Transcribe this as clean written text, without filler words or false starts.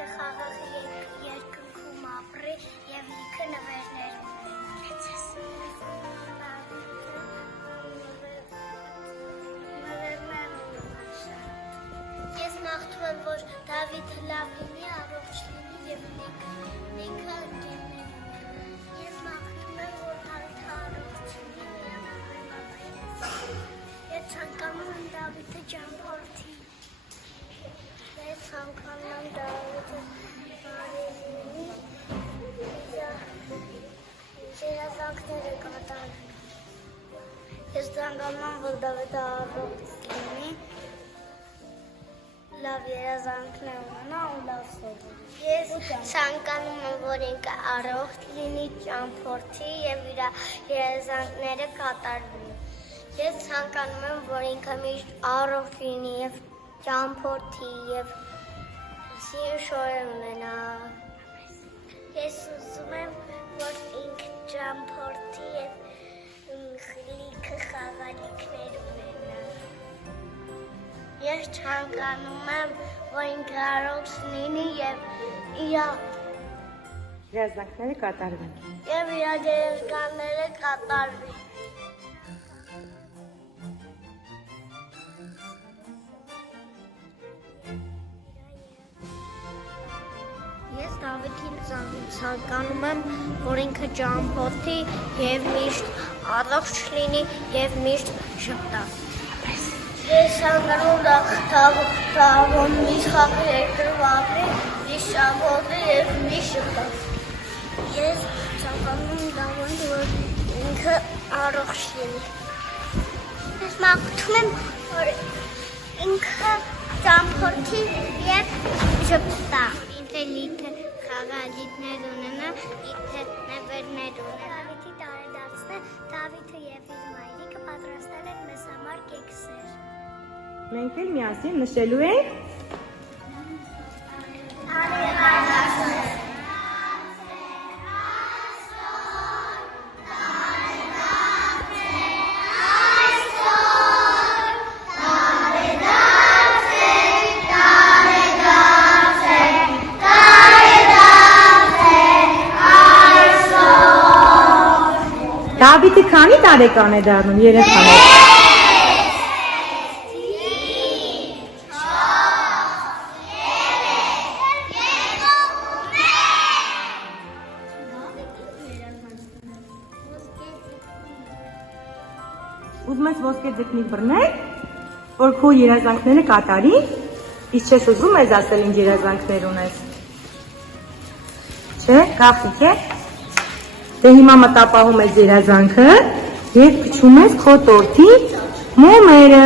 Դավիթը խաղաղ երկնքում ապրի և լիքը նվերներ ունեցես։ Ես մաղթում եմ, որ Դավիթը լավ լինի, առողջ լինի և լիքը ընկերներ ունենա։ Ես մաղթում եմ, որ Դավիթը առողջ լինի և ապրի։ Ես ցանկանում եմ Դավիթը ճամփորդի։ Ես ցանկանում եմ Դավիթը բարի լինի, երազանքները կատարի։ Ես ցանկանում եմ, որ Դավիթը առողջ լինի, լավ երազանքներ ունենա ու լավ սովորի։ Ես ցանկանում եմ, որ ինքը առողջ լինի, ճամփորդի և իր երազանքները կատարվի։ Ես ցանկանում եմ, որ ինքը միշտ առողջ լինի և ճամփորդի և շորեր ունենա։ Ես ուզում եմ, որ ինքը ճամփորդի և լիքը խաղալիքներ ունենա։ Ես ցանկանում եմ, որ ինքը առողջ լինի և իր երազանքները կատարվեն։ Եվ իր երազանքները կատարվի։ Ես Դավիթին ցանկանում եմ, որ ինքը ճամփորդի և միշտ առողջ լինի և միշտ շփտա։ Ես ցանկանում եմ Դավիթը միշտ խաղի երկրում ապրի, միշտ ճամփորդի և միշտ շփտա։ Ես ցանկանում եմ Դավիթը, որ ինքը առողջ լինի։ Ես մաղթում եմ, որ ինքը ճամփորդի և շփտա։ Ինքը լիքը խաղալիքներ ունենա, լիքը նվերներ ունենա։ Դավիթի տարեդարձն է, Դավիթը և իր մայրիկը պատրաստել են մեզ համար կեքսեր։ Մենք էլ միասին նշելու ենք Դավիթը քանի տարեկան է դառնում երեխաներ։ Ուզում ես ոսկե ձկնիկ բռնել, որ քո երազանքները կատարի, իսկ չես ուզում ես ասել ինչ երազանքներ ունես։ Չէ, գաղտնիք է։ Դե հիմա մտապահում ես երազանքը և փչում ես քո տորթի մոմերը։